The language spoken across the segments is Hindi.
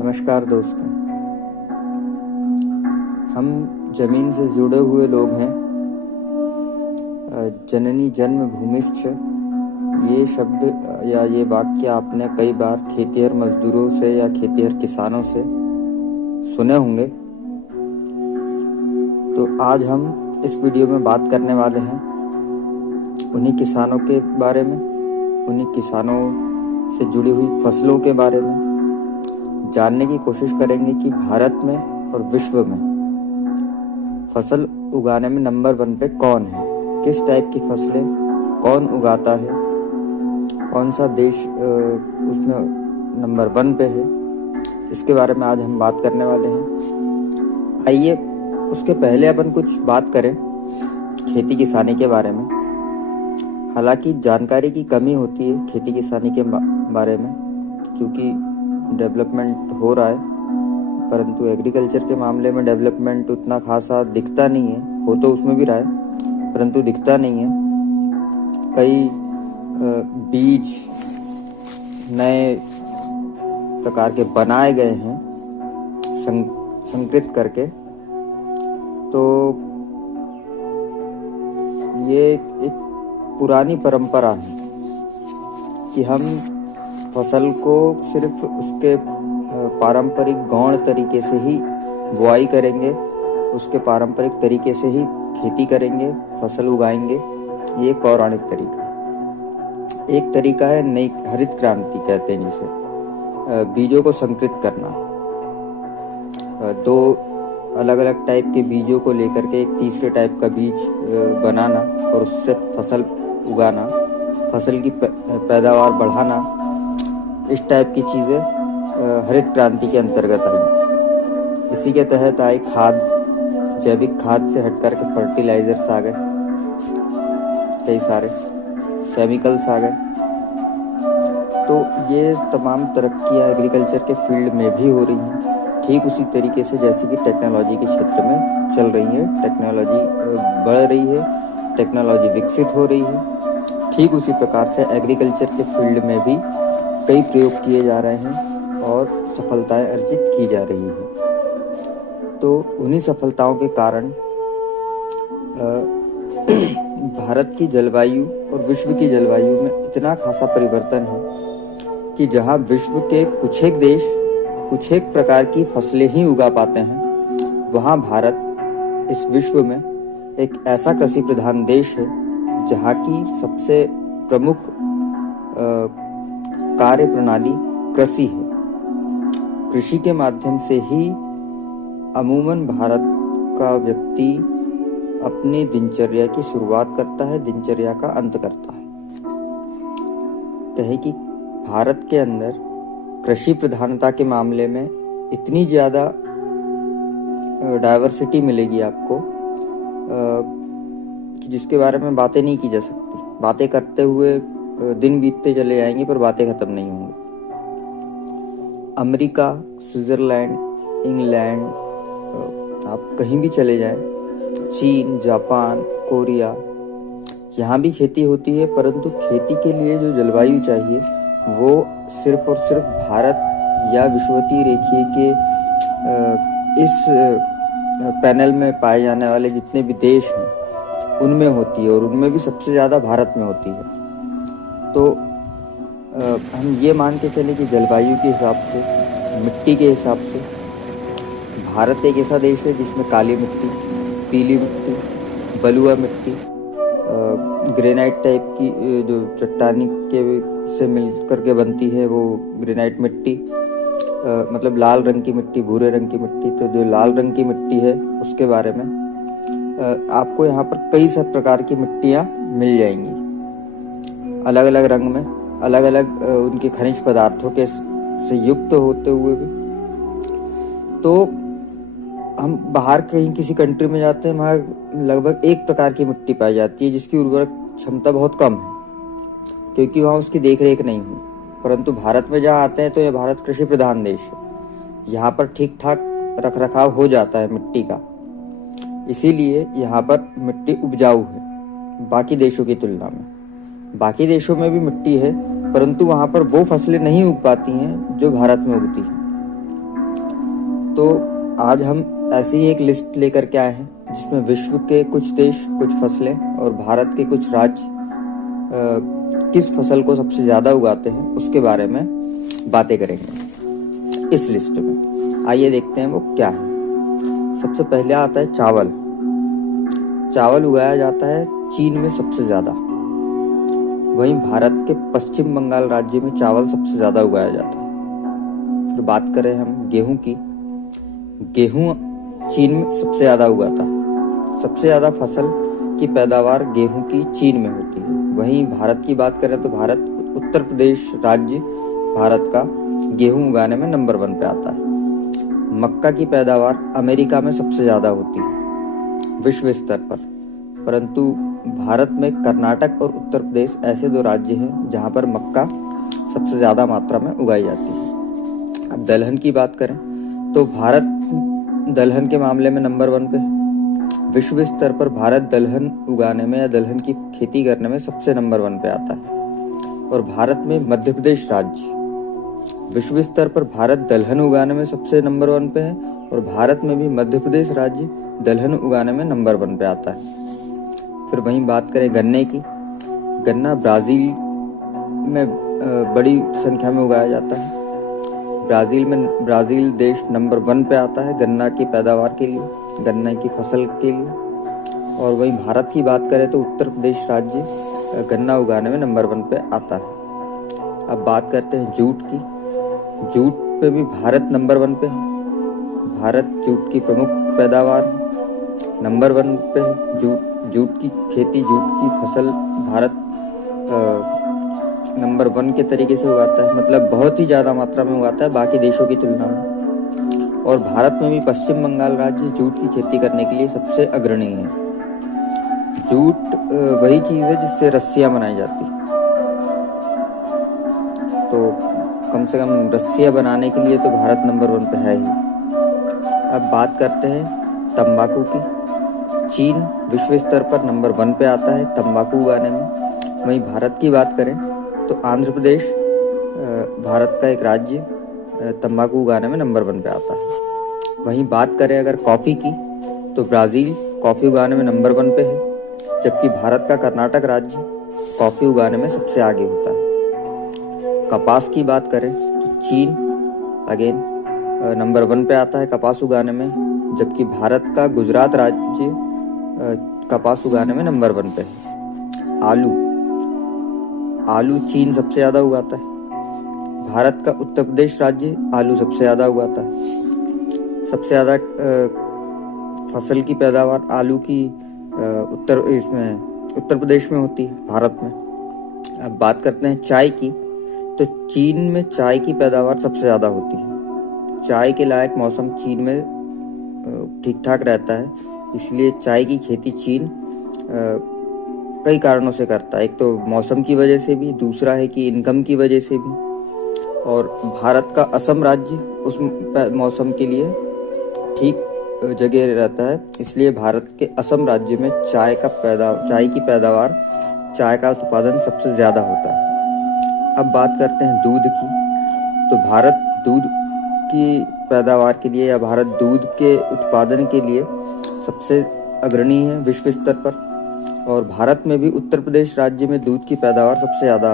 नमस्कार दोस्तों। हम जमीन से जुड़े हुए लोग हैं। जननी जन्मभूमिश्च, ये शब्द या ये वाक्य आपने कई बार खेतिहर मजदूरों से या खेतिहर किसानों से सुने होंगे। तो आज हम इस वीडियो में बात करने वाले हैं उन्हीं किसानों के बारे में, उन्हीं किसानों से जुड़ी हुई फसलों के बारे में। जानने की कोशिश करेंगे कि भारत में और विश्व में फसल उगाने में नंबर 1 पे कौन है, किस टाइप की फसलें कौन उगाता है, कौन सा देश उसमें नंबर 1 पे है। इसके बारे में आज हम बात करने वाले हैं। आइए उसके पहले अपन कुछ बात करें खेती किसानी के बारे में। हालांकि जानकारी की कमी होती है खेती किसानी के बारे में, क्योंकि डेवलपमेंट हो रहा है, परंतु एग्रीकल्चर के मामले में डेवलपमेंट उतना खासा दिखता नहीं है। हो तो उसमें भी रहा है परंतु दिखता नहीं है। कई बीज नए प्रकार के बनाए गए हैं संकरित करके। तो ये एक पुरानी परंपरा है कि हम फसल को सिर्फ उसके पारंपरिक गौण तरीके से ही बुआई करेंगे, उसके पारंपरिक तरीके से ही खेती करेंगे, फसल उगाएंगे। ये एक पौराणिक तरीका है। एक तरीका है नई हरित क्रांति कहते हैं जिसे, बीजों को संकरित करना। 2 अलग अलग टाइप के बीजों को लेकर के एक तीसरे टाइप का बीज बनाना और उससे फसल उगाना, फसल की पैदावार बढ़ाना। इस टाइप की चीज़ें हरित क्रांति के अंतर्गत आई। इसी के तहत आई खाद, जैविक खाद से हट करके फर्टिलाइजर्स आ गए, कई सारे केमिकल्स आ गए। तो ये तमाम तरक्कियाँ एग्रीकल्चर के फील्ड में भी हो रही हैं, ठीक उसी तरीके से जैसे कि टेक्नोलॉजी के क्षेत्र में चल रही है। टेक्नोलॉजी बढ़ रही है, टेक्नोलॉजी विकसित हो रही है। ठीक उसी प्रकार से एग्रीकल्चर के फील्ड में भी कई प्रयोग किए जा रहे हैं और सफलताएं अर्जित की जा रही है। तो उन्हीं सफलताओं के कारण भारत की जलवायु और विश्व की जलवायु में इतना खासा परिवर्तन है कि जहां विश्व के कुछ एक देश कुछ एक प्रकार की फसलें ही उगा पाते हैं, वहां भारत इस विश्व में एक ऐसा कृषि प्रधान देश है जहां की सबसे प्रमुख कार्य प्रणाली कृषि है। कृषि के माध्यम से ही अमूमन भारत का व्यक्ति अपनी दिनचर्या की शुरुआत करता है, दिनचर्या का अंत करता है। कहें कि भारत के अंदर कृषि प्रधानता के मामले में इतनी ज़्यादा डाइवर्सिटी मिलेगी आपको कि जिसके बारे में बातें नहीं की जा सकती। बातें करते हुए दिन बीतते चले जाएंगे पर बातें खत्म नहीं होंगी। अमेरिका, स्विट्जरलैंड, इंग्लैंड, आप कहीं भी चले जाएं, चीन, जापान, कोरिया, यहाँ भी खेती होती है, परंतु खेती के लिए जो जलवायु चाहिए वो सिर्फ और सिर्फ भारत या विषुवतीय रेखीय के इस पैनल में पाए जाने वाले जितने भी देश हैं उनमें होती है, और उनमें भी सबसे ज़्यादा भारत में होती है। तो हम ये मान के चले कि जलवायु के हिसाब से, मिट्टी के हिसाब से भारत एक ऐसा देश है जिसमें काली मिट्टी, पीली मिट्टी, बलुआ मिट्टी, ग्रेनाइट टाइप की जो चट्टानी के से मिल करके बनती है वो ग्रेनाइट मिट्टी, मतलब लाल रंग की मिट्टी, भूरे रंग की मिट्टी। तो जो लाल रंग की मिट्टी है उसके बारे में आपको यहाँ पर कई सब प्रकार की मिट्टियाँ मिल जाएंगी, अलग अलग रंग में, अलग अलग उनके खनिज पदार्थों के से युक्त होते हुए भी। तो हम बाहर कहीं किसी कंट्री में जाते हैं, वहाँ लगभग एक प्रकार की मिट्टी पाई जाती है जिसकी उर्वरक क्षमता बहुत कम है, क्योंकि वहाँ उसकी देख रेख नहीं हुई। परंतु भारत में जहाँ आते हैं तो यह भारत कृषि प्रधान देश है, यहाँ पर ठीक ठाक रख रखाव हो जाता है मिट्टी का, इसीलिए यहाँ पर मिट्टी उपजाऊ है बाकी देशों की तुलना में। बाकी देशों में भी मिट्टी है, परंतु वहाँ पर वो फसलें नहीं उग पाती हैं जो भारत में उगती हैं। तो आज हम ऐसी ही एक लिस्ट लेकर के आए हैं जिसमें विश्व के कुछ देश, कुछ फसलें और भारत के कुछ राज्य किस फसल को सबसे ज्यादा उगाते हैं उसके बारे में बातें करेंगे इस लिस्ट में। आइए देखते हैं वो क्या है। सबसे पहले आता है चावल। चावल उगाया जाता है चीन में सबसे ज्यादा। वहीं भारत के पश्चिम बंगाल राज्य में चावल सबसे ज्यादा उगाया जाता है। फिर बात करें हम गेहूं की। गेहूं चीन में सबसे ज्यादा उगाता है। सबसे ज्यादा फसल की पैदावार गेहूं की चीन में होती है। वहीं भारत की बात करें तो भारत उत्तर प्रदेश राज्य भारत का गेहूं उगाने में नंबर 1 पे आता है। मक्का की पैदावार अमेरिका में सबसे ज्यादा होती है विश्व स्तर पर, परंतु भारत में कर्नाटक और उत्तर प्रदेश ऐसे 2 राज्य हैं जहां पर मक्का सबसे ज्यादा मात्रा में उगाई जाती है। अब दलहन की बात करें तो भारत दलहन के मामले में नंबर 1 पे है। विश्व स्तर पर भारत दलहन उगाने में या दलहन की खेती करने में सबसे नंबर 1 पे आता है। और भारत में मध्य प्रदेश राज्य विश्व स्तर पर भारत दलहन उगाने में सबसे नंबर 1 पे है और भारत में भी मध्य प्रदेश राज्य दलहन उगाने में नंबर 1 पे आता है। फिर वहीं बात करें गन्ने की। गन्ना ब्राजील में बड़ी संख्या में उगाया जाता है। ब्राजील देश नंबर 1 पे आता है गन्ना की पैदावार के लिए, गन्ने की फसल के लिए। और वहीं भारत की बात करें तो उत्तर प्रदेश राज्य गन्ना उगाने में नंबर 1 पे आता है। अब बात करते हैं जूट की। जूट पे भी भारत नंबर 1 पे है। भारत जूट की प्रमुख पैदावार नंबर 1 पे है। जूट की खेती, जूट की फसल भारत नंबर 1 के तरीके से उगाता है, मतलब बहुत ही ज्यादा मात्रा में उगाता है बाकी देशों की तुलना में। और भारत में भी पश्चिम बंगाल राज्य जूट की खेती करने के लिए सबसे अग्रणी है। जूट वही चीज है जिससे रस्सियां बनाई जाती है, तो कम से कम रस्सियां बनाने के लिए तो भारत नंबर 1 पे है ही। अब बात करते हैं तंबाकू की। चीन विश्व स्तर पर नंबर 1 पे आता है तंबाकू उगाने में। वहीं भारत की बात करें तो आंध्र प्रदेश भारत का एक राज्य तंबाकू उगाने में नंबर 1 पे आता है। वहीं बात करें अगर कॉफी की तो ब्राजील कॉफी उगाने में नंबर 1 पे है, जबकि भारत का कर्नाटक राज्य कॉफी उगाने में सबसे आगे होता है। कपास की बात करें तो चीन अगेन नंबर 1 पे आता है कपास उगाने में, जबकि भारत का गुजरात राज्य कपास उगाने में नंबर 1 पे है। आलू चीन सबसे ज्यादा उगाता है। भारत का उत्तर प्रदेश राज्य आलू सबसे ज्यादा उगाता है। सबसे ज्यादा फसल की पैदावार आलू की उत्तर प्रदेश में होती है भारत में। अब बात करते हैं चाय की तो चीन में चाय की पैदावार सबसे ज्यादा होती है। चाय के लायक मौसम चीन में ठीक ठाक रहता है, इसलिए चाय की खेती चीन कई कारणों से करता है। एक तो मौसम की वजह से भी, दूसरा है कि इनकम की वजह से भी। और भारत का असम राज्य उस मौसम के लिए ठीक जगह रहता है, इसलिए भारत के असम राज्य में चाय की पैदावार, चाय का उत्पादन सबसे ज्यादा होता है। अब बात करते हैं दूध की तो भारत दूध की पैदावार के लिए या भारत दूध के उत्पादन के लिए सबसे अग्रणी है विश्व स्तर पर। और भारत में भी उत्तर प्रदेश राज्य में दूध की पैदावार सबसे ज्यादा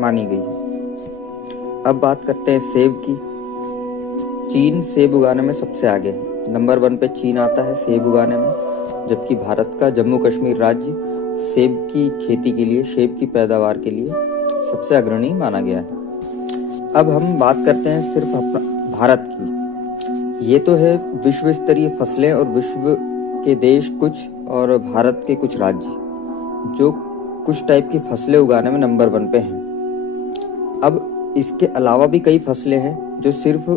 मानी गई है। अब बात करते हैं सेब की। चीन सेब उगाने में सबसे आगे है। नंबर 1 पे चीन आता है सेब उगाने में, जबकि भारत का जम्मू कश्मीर राज्य सेब की खेती के लिए, सेब की पैदावार के लिए सबसे अग्रणी माना गया है। अब हम बात करते हैं सिर्फ अपना भारत की। ये तो है विश्व स्तरीय फसलें और विश्व के देश कुछ और भारत के कुछ राज्य जो कुछ टाइप की फसलें उगाने में नंबर 1 पे हैं। अब इसके अलावा भी कई फसलें हैं जो सिर्फ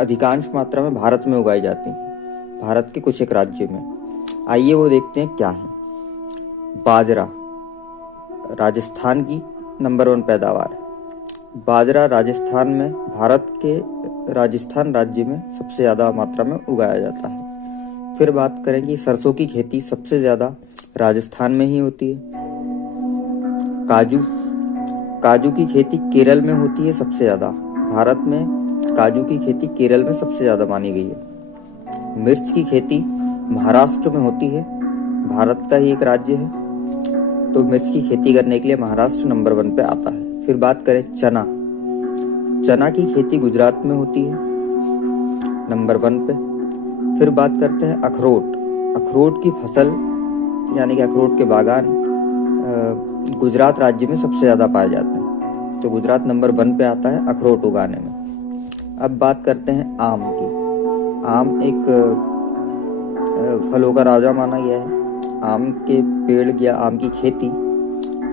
अधिकांश मात्रा में भारत में उगाई जाती हैं, भारत के कुछ एक राज्य में। आइए वो देखते हैं क्या है। बाजरा राजस्थान की नंबर 1 पैदावार है। बाजरा राजस्थान में, भारत के राजस्थान राज्य में सबसे ज्यादा मात्रा में उगाया जाता है। फिर बात करें कि सरसों की खेती सबसे ज्यादा राजस्थान में ही होती है। काजू की खेती केरल में होती है सबसे ज्यादा। भारत में काजू की खेती केरल में सबसे ज्यादा मानी गई है। मिर्च की खेती महाराष्ट्र में होती है, भारत का ही एक राज्य है, तो मिर्च की खेती करने के लिए महाराष्ट्र नंबर 1 पे आता है। फिर बात करें चना की खेती गुजरात में होती है नंबर 1 पे। फिर बात करते हैं अखरोट की फसल यानी कि अखरोट के बागान गुजरात राज्य में सबसे ज़्यादा पाए जाते हैं, तो गुजरात नंबर 1 पे आता है अखरोट उगाने में। अब बात करते हैं आम की। आम एक फलों का राजा माना गया है। आम के पेड़ या आम की खेती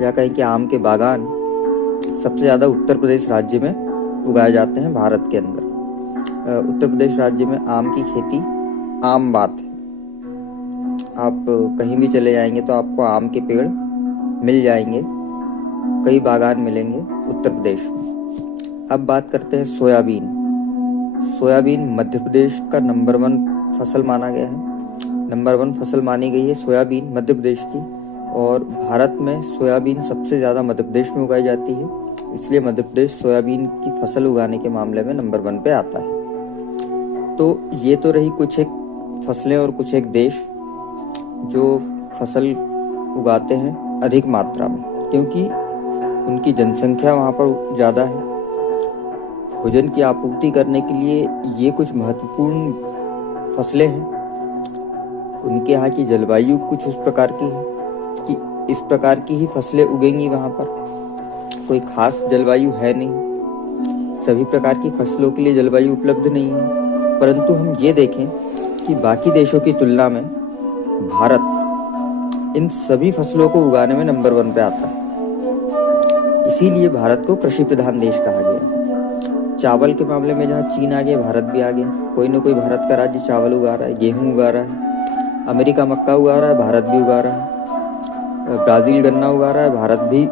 या कहें कि आम के बागान सबसे ज़्यादा उत्तर प्रदेश राज्य में उगाए जाते हैं भारत के अंदर। उत्तर प्रदेश राज्य में आम की खेती आम बात है। आप कहीं भी चले जाएंगे तो आपको आम के पेड़ मिल जाएंगे, कई बागान मिलेंगे उत्तर प्रदेश में। अब बात करते हैं सोयाबीन मध्य प्रदेश का नंबर 1 फसल माना गया है। नंबर 1 फसल मानी गई है सोयाबीन मध्य प्रदेश की, और भारत में सोयाबीन सबसे ज़्यादा मध्य प्रदेश में उगाई जाती है, इसलिए मध्य प्रदेश सोयाबीन की फसल उगाने के मामले में नंबर 1 पे आता है। तो ये तो रही कुछ एक फसलें और कुछ एक देश जो फसल उगाते हैं अधिक मात्रा में, क्योंकि उनकी जनसंख्या वहाँ पर ज़्यादा है। भोजन की आपूर्ति करने के लिए ये कुछ महत्वपूर्ण फसलें हैं। उनके यहाँ की जलवायु कुछ उस प्रकार की है कि इस प्रकार की ही फसलें उगेंगी वहाँ पर, कोई खास जलवायु है नहीं। सभी प्रकार की फसलों के लिए जलवायु उपलब्ध नहीं है, परंतु हम ये देखें कि बाकी देशों की तुलना में भारत इन सभी फसलों को उगाने में नंबर 1 पे आता है। इसीलिए भारत को कृषि प्रधान देश कहा गया है। चावल के मामले में जहाँ चीन आ गया, भारत भी आ गया। कोई न कोई भारत का राज्य चावल उगा रहा है, गेहूँ उगा रहा है। अमेरिका मक्का उगा रहा है, भारत भी उगा रहा है। ब्राज़ील गन्ना उगा रहा है, भारत भी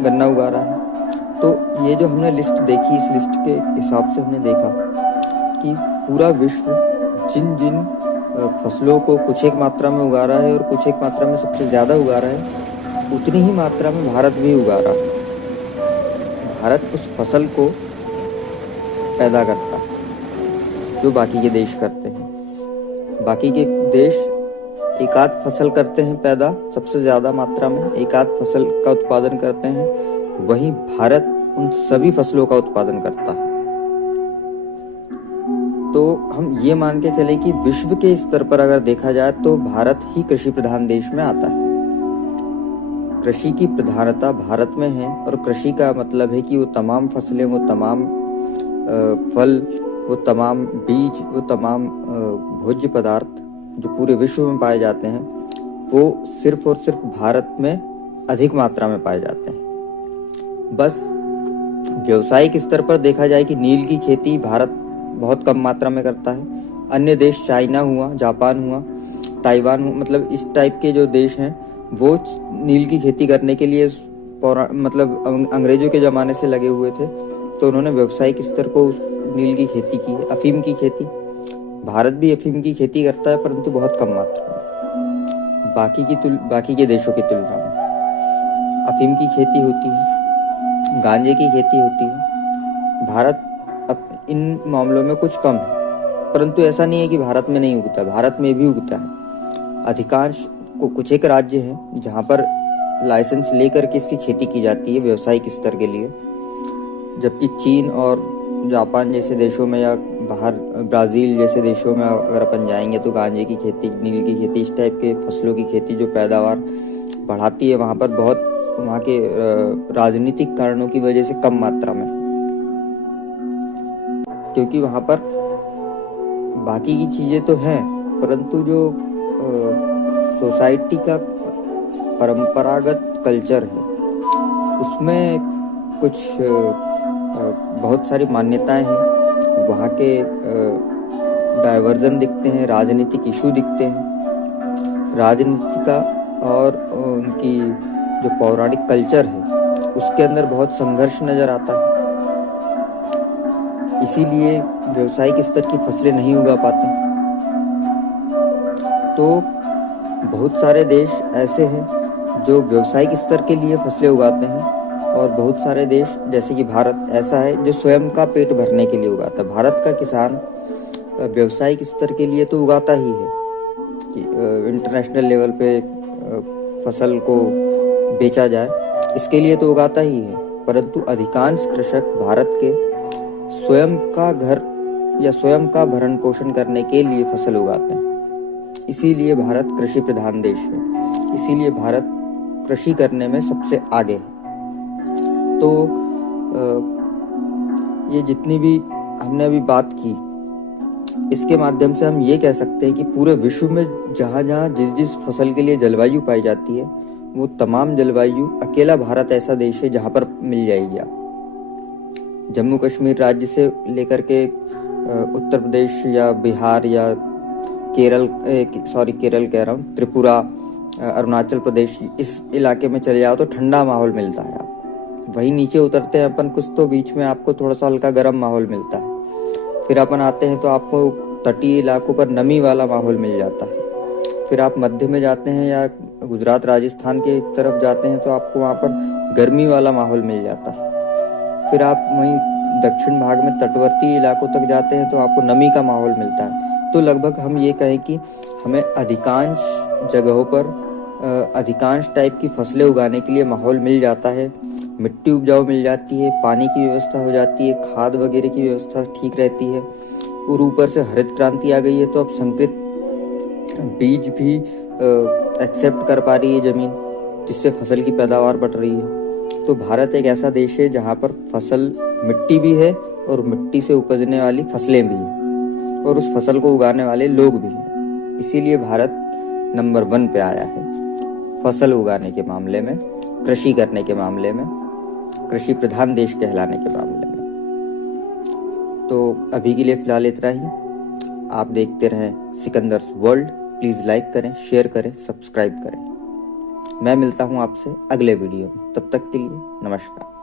गन्ना उगा रहा है। तो ये जो हमने लिस्ट देखी, इस लिस्ट के हिसाब से हमने देखा कि पूरा विश्व जिन जिन फसलों को कुछ एक मात्रा में उगा रहा है और कुछ एक मात्रा में सबसे ज़्यादा उगा रहा है, उतनी ही मात्रा में भारत भी उगा रहा है। भारत उस फसल को पैदा करता है जो बाकी के देश करते हैं। बाकी के देश एक आध फसल करते हैं पैदा सबसे ज़्यादा मात्रा में, एक आध फसल का उत्पादन करते हैं, वहीं भारत उन सभी फसलों का उत्पादन करता है। तो हम ये मान के चले कि विश्व के स्तर पर अगर देखा जाए तो भारत ही कृषि प्रधान देश में आता है। कृषि की प्रधानता भारत में है, और कृषि का मतलब है कि वो तमाम फसलें, वो तमाम फल, वो तमाम बीज, वो तमाम भोज्य पदार्थ जो पूरे विश्व में पाए जाते हैं, वो सिर्फ और सिर्फ भारत में अधिक मात्रा में पाए जाते हैं। बस व्यावसायिक स्तर पर देखा जाए कि नील की खेती भारत बहुत कम मात्रा में करता है। अन्य देश चाइना हुआ, जापान हुआ, ताइवान हुआ, मतलब इस टाइप के जो देश हैं वो नील की खेती करने के लिए मतलब अंग्रेजों के ज़माने से लगे हुए थे, तो उन्होंने व्यावसायिक स्तर को नील की खेती की है। अफीम की खेती, भारत भी अफीम की खेती करता है, परंतु बहुत कम मात्रा में बाकी के देशों की तुलना में। अफीम की खेती होती है, गांजे की खेती होती है। भारत इन मामलों में कुछ कम है, परंतु ऐसा नहीं है कि भारत में नहीं उगता, भारत में भी उगता है। अधिकांश कुछ एक राज्य हैं जहाँ पर लाइसेंस लेकर के इसकी खेती की जाती है व्यावसायिक स्तर के लिए, जबकि चीन और जापान जैसे देशों में या बाहर ब्राज़ील जैसे देशों में अगर अपन जाएंगे तो गांजे की खेती, नील की खेती, इस टाइप के फसलों की खेती जो पैदावार बढ़ाती है, वहाँ पर बहुत वहाँ के राजनीतिक कारणों की वजह से कम मात्रा में, क्योंकि वहाँ पर बाकी की चीज़ें तो हैं, परंतु जो सोसाइटी का परंपरागत कल्चर है उसमें कुछ बहुत सारी मान्यताएं हैं। वहाँ के डाइवर्जन दिखते हैं, राजनीतिक इशू दिखते हैं। राजनीति का और उनकी जो पौराणिक कल्चर है उसके अंदर बहुत संघर्ष नज़र आता है, इसीलिए व्यावसायिक स्तर की फसलें नहीं उगा पाते। तो बहुत सारे देश ऐसे हैं जो व्यावसायिक स्तर के लिए फसलें उगाते हैं, और बहुत सारे देश जैसे कि भारत ऐसा है जो स्वयं का पेट भरने के लिए उगाता है। भारत का किसान व्यवसायिक स्तर के लिए तो उगाता ही है कि इंटरनेशनल लेवल पे फसल को बेचा जाए, इसके लिए तो उगाता ही है। परंतु अधिकांश कृषक भारत के स्वयं का घर या स्वयं का भरण पोषण करने के लिए फसल उगाते हैं। इसीलिए भारत कृषि प्रधान देश है, इसीलिए भारत कृषि करने में सबसे आगे है। तो ये जितनी भी हमने अभी बात की, इसके माध्यम से हम ये कह सकते हैं कि पूरे विश्व में जहाँ जहाँ जिस जिस फसल के लिए जलवायु पाई जाती है, वो तमाम जलवायु अकेला भारत ऐसा देश है जहाँ पर मिल जाएगी आप। जम्मू कश्मीर राज्य से लेकर के उत्तर प्रदेश या बिहार या केरल कह रहा हूँ, त्रिपुरा, अरुणाचल प्रदेश, इस इलाके में चले जाओ तो ठंडा माहौल मिलता है आपको। वहीं नीचे उतरते हैं अपन कुछ तो बीच में आपको थोड़ा सा हल्का गर्म माहौल मिलता है। फिर अपन आते हैं तो आपको तटीय इलाकों पर नमी वाला माहौल मिल जाता है। फिर आप मध्य में जाते हैं या गुजरात राजस्थान के तरफ जाते हैं तो आपको वहाँ पर गर्मी वाला माहौल मिल जाता है। फिर आप वहीं दक्षिण भाग में तटवर्ती इलाकों तक जाते हैं तो आपको नमी का माहौल मिलता है। तो लगभग हम ये कहें कि हमें अधिकांश जगहों पर अधिकांश टाइप की फसलें उगाने के लिए माहौल मिल जाता है। मिट्टी उपजाऊ मिल जाती है, पानी की व्यवस्था हो जाती है, खाद वगैरह की व्यवस्था ठीक रहती है, और ऊपर से हरित क्रांति आ गई है तो अब संकरित बीज भी एक्सेप्ट कर पा रही है ज़मीन, जिससे फसल की पैदावार बढ़ रही है। तो भारत एक ऐसा देश है जहाँ पर फसल मिट्टी भी है और मिट्टी से उपजने वाली फसलें भी हैं और उस फसल को उगाने वाले लोग भी हैं। इसीलिए भारत नंबर 1 पे आया है फसल उगाने के मामले में, कृषि करने के मामले में, कृषि प्रधान देश कहलाने के मामले में। तो अभी के लिए फिलहाल इतना ही। आप देखते रहें सिकंदर्स वर्ल्ड। प्लीज़ लाइक करें, शेयर करें, सब्सक्राइब करें। मैं मिलता हूं आपसे अगले वीडियो में। तब तक के लिए नमस्कार।